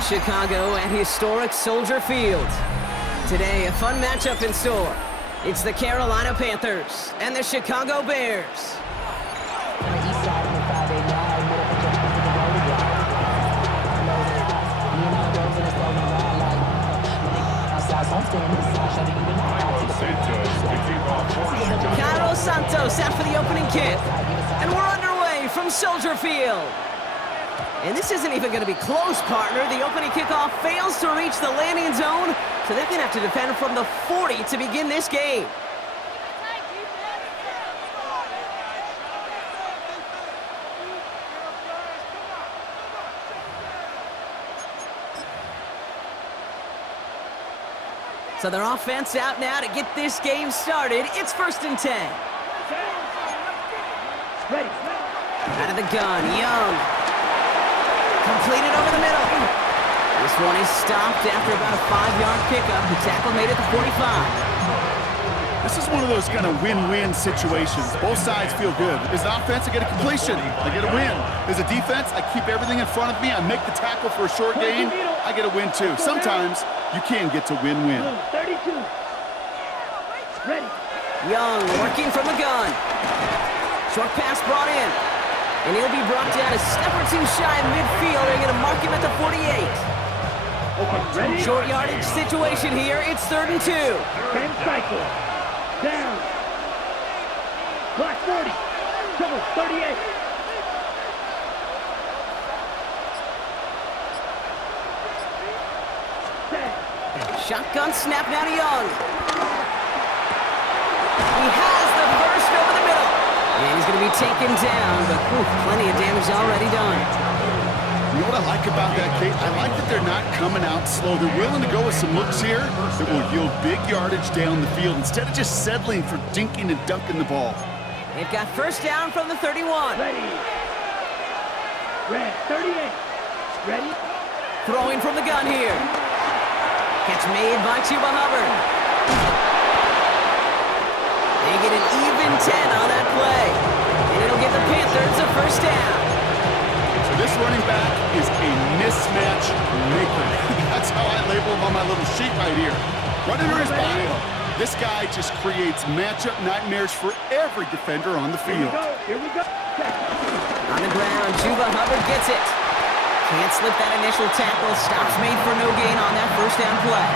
in Chicago at historic Soldier Field. Today, a fun matchup in store. It's the Carolina Panthers and the Chicago Bears. Carlos Santos out for the opening kick. And we're underway from Soldier Field. And this isn't even going to be close, partner. The opening kickoff fails to reach the landing zone, so they're going to have to defend from the 40 to begin this game. So their offense out now to get this game started. It's 1st and 10. Ready. Out of the gun, Young. Completed over the middle. This one is stopped after about a 5-yard pickup. The tackle made it to 45. This is one of those kind of win-win situations. Both sides feel good. As an offense, I get a completion. I get a win. As a defense, I keep everything in front of me. I make the tackle for a short gain. I get a win, too. Sometimes you can get to win-win. 32. Ready. Young working from the gun. Short pass brought in. And he'll be brought down a step or two shy of midfield. They're going to mark him at the 48. Okay, ready. Short yardage situation here. It's 3rd and 2. 10 cycle. Down. Clock 40. Double 38. Shotgun snap now to Young. He has the first over the middle. And he's going to be taken down, but plenty of damage already done. You know what I like about that, Kate? I like that they're not coming out slow. They're willing to go with some looks here that will yield big yardage down the field instead of just settling for dinking and dunking the ball. They've got first down from the 31. Ready. Red 38. Ready. Throwing from the gun here. Catch made by Chuba Hubbard. They get an even 10 on that play. And it'll give the Panthers a first down. So this running back is a mismatch maker. That's how I label him on my little sheet right here. Running under his back. This guy just creates matchup nightmares for every defender on the field. Here we go. On the ground, Chuba Hubbard gets it. Can't slip that initial tackle. Stops made for no gain on that first down play.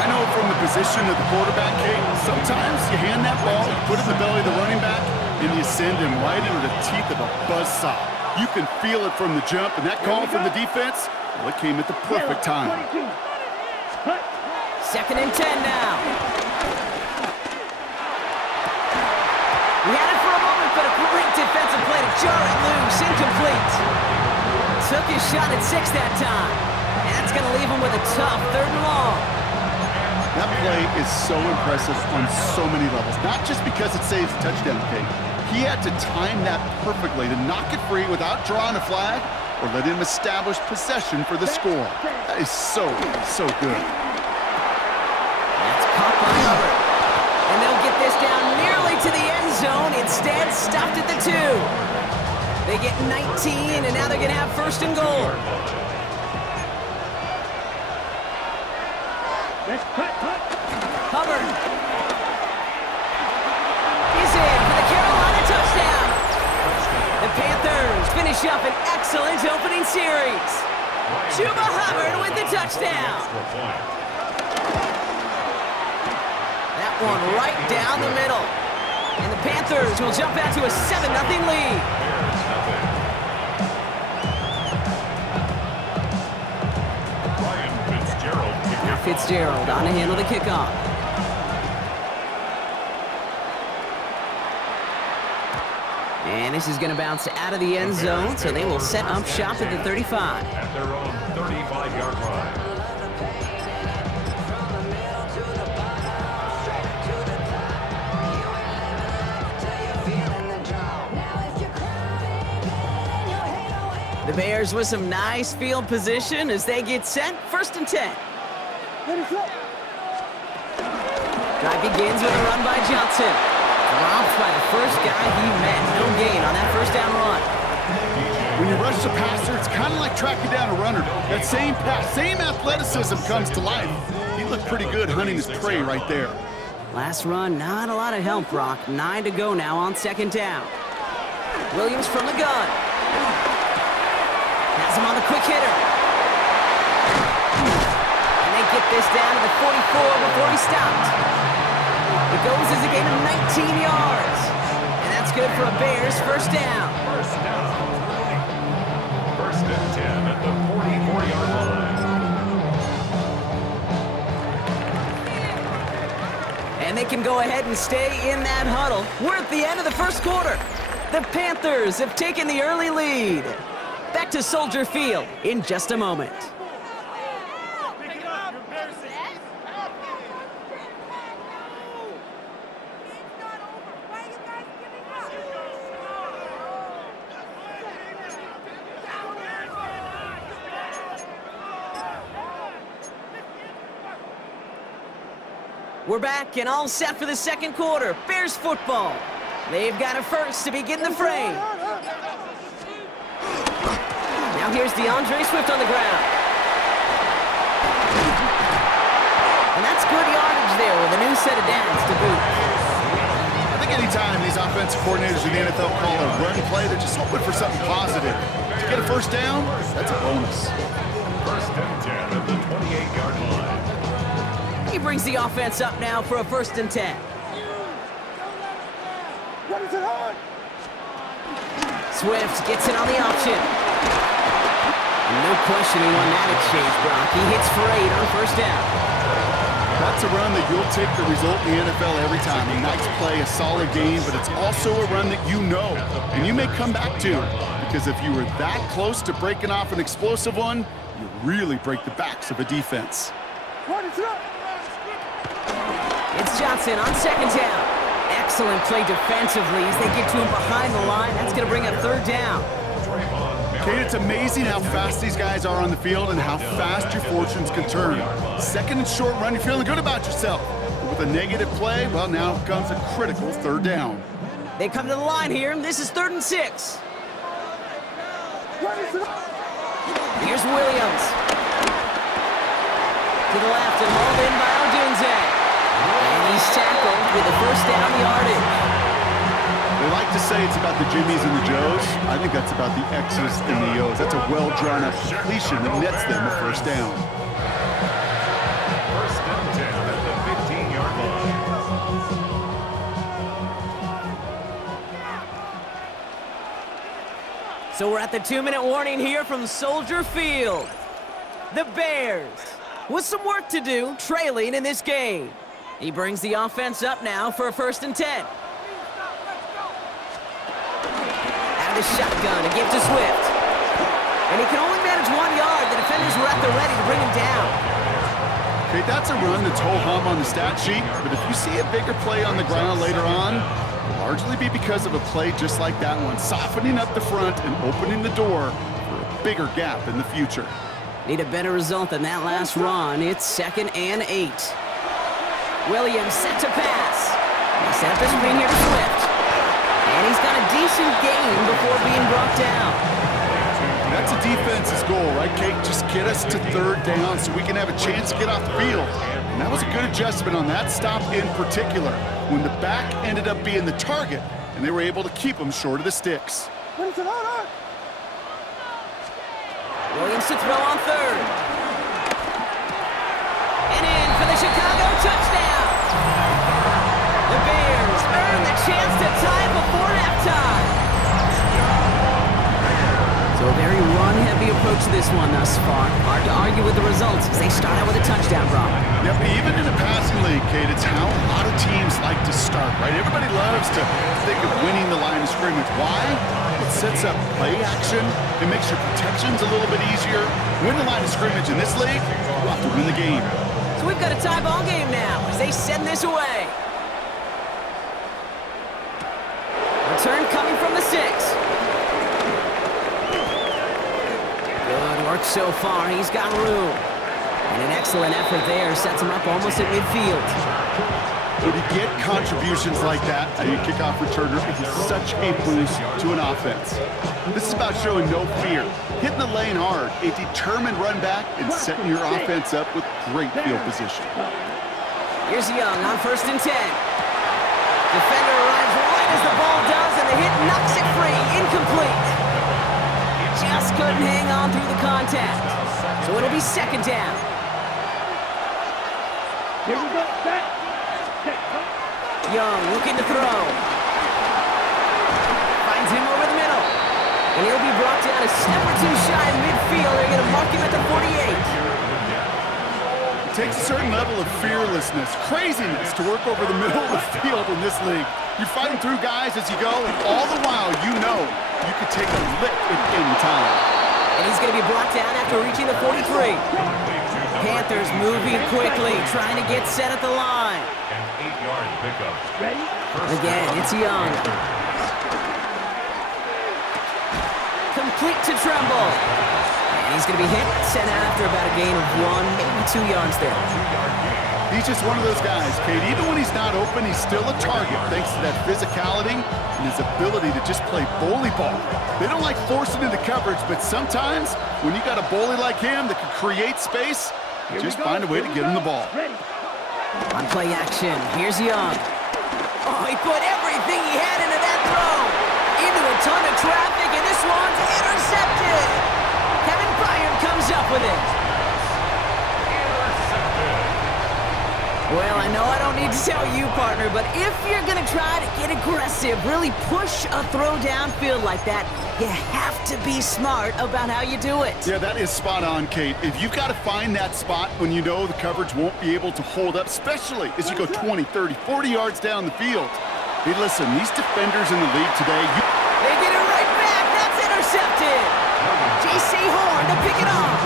I know from the position of the quarterback, Kate, sometimes you hand that ball, you put it in the belly of the running back, and you send him right into the teeth of a buzzsaw. You can feel it from the jump, and that call from the defense, well, it came at the perfect time. 2nd and 10 now. We had it for a moment, but a great defensive play to jar it loose. Incomplete. Took his shot at 6 that time. And that's going to leave him with a tough 3rd and long. That play is so impressive on so many levels. Not just because it saves a touchdown, Kate. He had to time that perfectly to knock it free without drawing a flag or let him establish possession for the score. That is so good. That's caught by Hubbard. And they'll get this down nearly to the end zone. Instead, stopped at the 2. They get 19, and now they're going to have 1st and goal. Hubbard is in for the Carolina touchdown. The Panthers finish up an excellent opening series. Chuba Hubbard with the touchdown. That one right down the middle. And the Panthers will jump out to a 7-0 lead. Now Fitzgerald on to handle the kickoff. And this is going to bounce out of the end zone, so they will set up shop at the 35. At their own 35-yard line. The Bears with some nice field position as they get set. 1st and 10. Drive begins with a run by Johnson. Dropped by the first guy he met. No gain on that first down run. When you rush the passer, it's kind of like tracking down a runner. That same pass, same athleticism comes to life. He looked pretty good hunting his prey right there. Last run, not a lot of help, Brock. 9 to go now on second down. Williams from the gun. Has him on the quick hitter. And they get this down to the 44 before he stopped. It goes as a gain of 19 yards. And that's good for a Bears first down. First down. First and 10 at the 44-yard line. And they can go ahead and stay in that huddle. We're at the end of the first quarter. The Panthers have taken the early lead. Back to Soldier Field in just a moment. We're back and all set for the second quarter. Bears football. They've got a first to begin the fray. Now here's DeAndre Swift on the ground. And that's good yardage there with a new set of downs to boot. I think anytime these offensive coordinators in the NFL call a run play, they're just hoping for something positive. To get a first down, that's a bonus. First and 10 at the 28-yard line. He brings the offense up now for a first and 10. Swift gets it on the option. And no question he won that exchange, Brock. He hits for 8 on first down. That's a run that you'll take the result in the NFL every time. A nice play, a solid game, but it's also a run that you know, and you may come back to. Because if you were that close to breaking off an explosive one, you really break the backs of a defense. It's Johnson on second down. Excellent play defensively as they get to him behind the line. That's going to bring up third down. Kate, it's amazing how fast these guys are on the field and how fast your fortunes can turn. Second and short run, you're feeling good about yourself. But with a negative play, well, now comes a critical third down. They come to the line here, and this is 3rd and 6. Here's Williams. To the left and hauled in by Odunze. And he's tackled with the first down yardage. They like to say it's about the Jimmies and the Joes. I think that's about the X's and the O's. That's a well-drawn-up completion that nets them a first down. First and 10 at the 15-yard line. So we're at the 2-minute warning here from Soldier Field. The Bears, with some work to do, trailing in this game. He brings the offense up now for a first and 10. Out of the shotgun, a give to Swift. And he can only manage 1 yard. The defenders were at the ready to bring him down. Okay, that's a run that's ho-hum on the stat sheet, but if you see a bigger play on the ground later on, it'll largely be because of a play just like that one, softening up the front and opening the door for a bigger gap in the future. Need a better result than that last run. It's 2nd and 8. Williams set to pass. He set up the screen here to Swift. And he's got a decent gain before being brought down. That's a defense's goal, right, Kate? Just get us to third down so we can have a chance to get off the field. And that was a good adjustment on that stop in particular, when the back ended up being the target, and they were able to keep him short of the sticks. Williams to throw on 3rd. And in for the Chicago touchdown. The Bears earn the chance to tie before halftime. So a very run-heavy approach to this one thus far. Hard to argue with the results as they start out with a touchdown, Rob. Yep, even in a passing league, Kate, it's how a lot of teams like to start, right? Everybody loves to think of winning the line of scrimmage. Why? It sets up play action. It makes your protections a little bit easier. Win the line of scrimmage in this league, you have to win the game. So we've got a tie ball game now as they send this away. Return coming from the 6. Good work so far. He's got room. And an excellent effort there sets him up almost at midfield. When you get contributions like that, a kickoff returner, it is such a boost to an offense. This is about showing no fear, hitting the lane hard, a determined run back, and setting your offense up with great field position. Here's Young on 1st and 10. Defender arrives right as the ball does, and the hit knocks it free. Incomplete. Just couldn't hang on through the contact. So it'll be 2nd down. Here we go. Set. Young looking to throw. Finds him over the middle. And he'll be brought down a step or two shy of midfield. They're going to mark him at the 48. It takes a certain level of fearlessness, craziness to work over the middle of the field in this league. You're fighting through guys as you go, and all the while you know you could take a lick at any time. And he's going to be brought down after reaching the 43. Panthers moving quickly, trying to get set at the line. An 8-yard pickup. Ready? Again, it's Young. Complete to Tremble. And he's going to be hit, sent out after about a gain of 1, maybe 2 yards there. He's just one of those guys, Kate. Even when he's not open, he's still a target thanks to that physicality and his ability to just play bully ball. They don't like forcing into coverage, but sometimes when you got a bully like him that can create space, just find a way to get him the ball. Ready? On play action, here's Young. Oh, he put everything he had into that throw. Into a ton of traffic, and this one's intercepted. Kevin Byard comes up with it. Well, I know I don't need to tell you, partner, but if you're going to try to get aggressive, really push a throw downfield like that, you have to be smart about how you do it. Yeah, that is spot on, Kate. If you've got to find that spot when you know the coverage won't be able to hold up, especially as you go 20, 30, 40 yards down the field. Hey, listen, these defenders in the league today, They get it right back. That's intercepted. J.C. Horn to pick it off.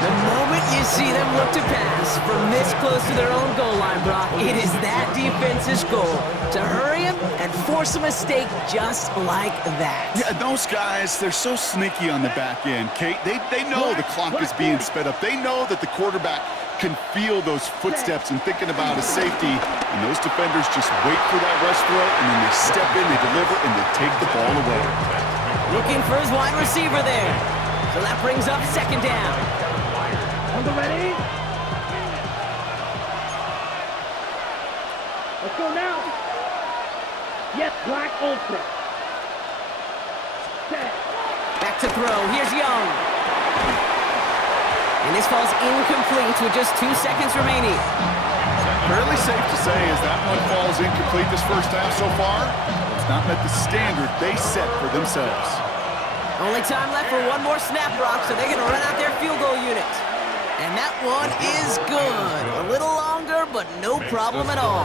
The moment you see them look to pass from this close to their own goal line, Brock, it is that defense's goal to hurry him and force a mistake just like that. Yeah, those guys, they're so sneaky on the back end, Kate. They know the clock is being sped up. They know that the quarterback can feel those footsteps and thinking about a safety, and those defenders just wait for that rush throw, and then they step in, they deliver, and they take the ball away. Looking for his wide receiver there. So that brings up 2nd down. On the ready? Let's go now. Yes, Black Ultra. Set. Back to throw. Here's Young. And this falls incomplete with just 2 seconds remaining. Fairly safe to say as that one falls incomplete this first half so far. It's not met the standard they set for themselves. Only time left for one more snap, Brock, so they're going to run out their field goal unit. And that one is good. A little longer, but no problem at all.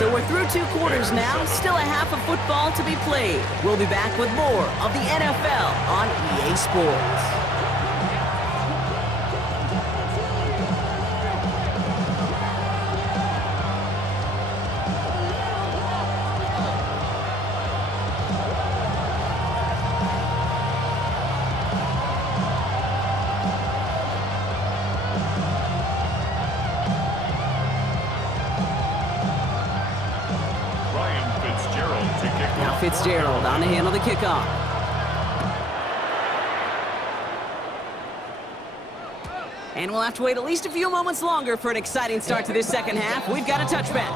So we're through 2 quarters now, still a half of football to be played. We'll be back with more of the NFL on EA Sports. Fitzgerald on to handle the kickoff. And we'll have to wait at least a few moments longer for an exciting start to this second half. We've got a touchback.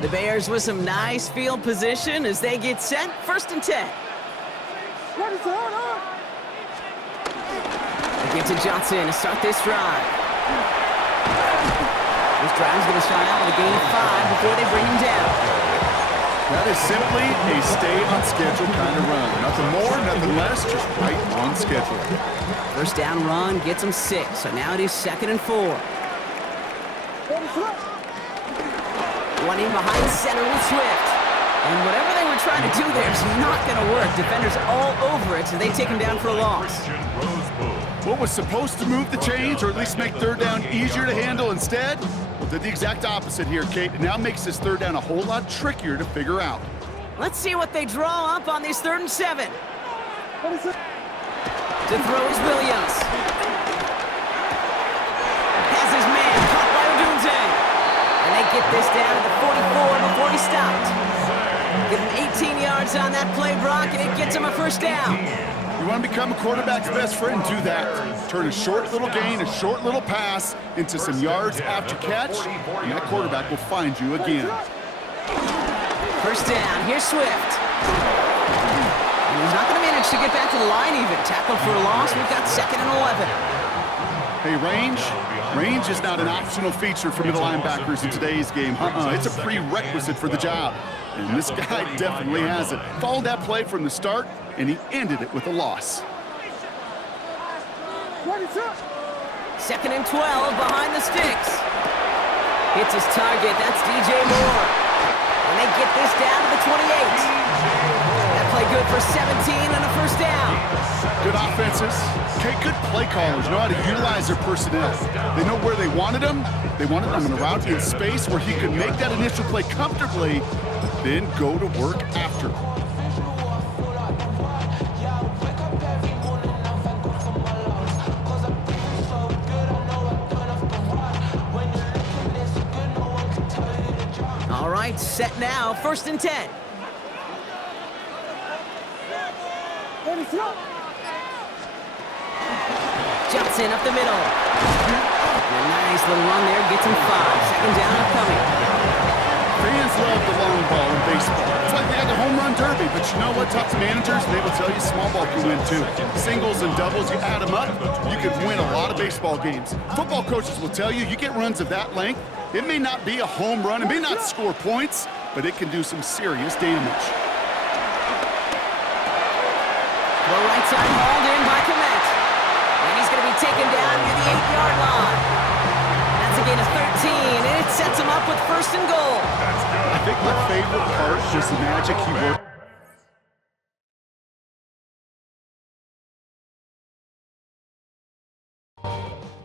The Bears with some nice field position as they get set. 1st and 10. What is going on? Give to Johnson to start this drive. This drive's going to start out with a gain of 5 before they bring him down. That is simply a stay on schedule kind of run. Nothing more, nothing less, just right on schedule. 1st down run gets him 6, so now it is 2nd and 4. One in behind center with Swift. And whatever they were trying to do there is not going to work. Defenders all over it, so they take him down for a loss. What was supposed to move the chains, or at least make 3rd down easier to handle instead, well, did the exact opposite here, Kate. It now makes this 3rd down a whole lot trickier to figure out. Let's see what they draw up on this 3rd and 7. To throw is Williams. Has his man caught by Odunze. And they get this down to the 44 before he stopped. Give him 18 yards on that play, Brock, and it gets him a 1st down. You want to become a quarterback's best friend, do that. Turn a short little gain, a short little pass into some yards after catch, and that quarterback will find you again. 1st down, here's Swift. And he's not going to manage to get back to the line even. Tackled for a loss, we've got 2nd and 11. Hey, range is not an optional feature for middle linebackers in today's game. It's a prerequisite for the job. And this guy definitely has it. Followed that play from the start, and he ended it with a loss. 2nd and 12 behind the sticks. Hits his target, that's DJ Moore. And they get this down to the 28. That play good for 17 and a 1st down. Good offenses. Okay, good play callers know how to utilize their personnel. They know where they wanted them. They wanted them in a route in space where he could make that initial play comfortably, then go to work after. All right, set now, 1st and 10. Johnson up the middle. A nice little run there, gets him 5. 2nd down upcoming. Fans love the long ball in baseball. It's like they had the home run derby, but you know what? Talk to managers, they will tell you small ball can win too. Singles and doubles, you add them up, you can win a lot of baseball games. Football coaches will tell you, you get runs of that length, it may not be a home run, it may not score points, but it can do some serious damage. The right side hauled in by Komet. And he's going to be taken down near the 8-yard line. That's a gain of 13, and it sets him up with 1st and goal. I think my favorite part was the magic he worked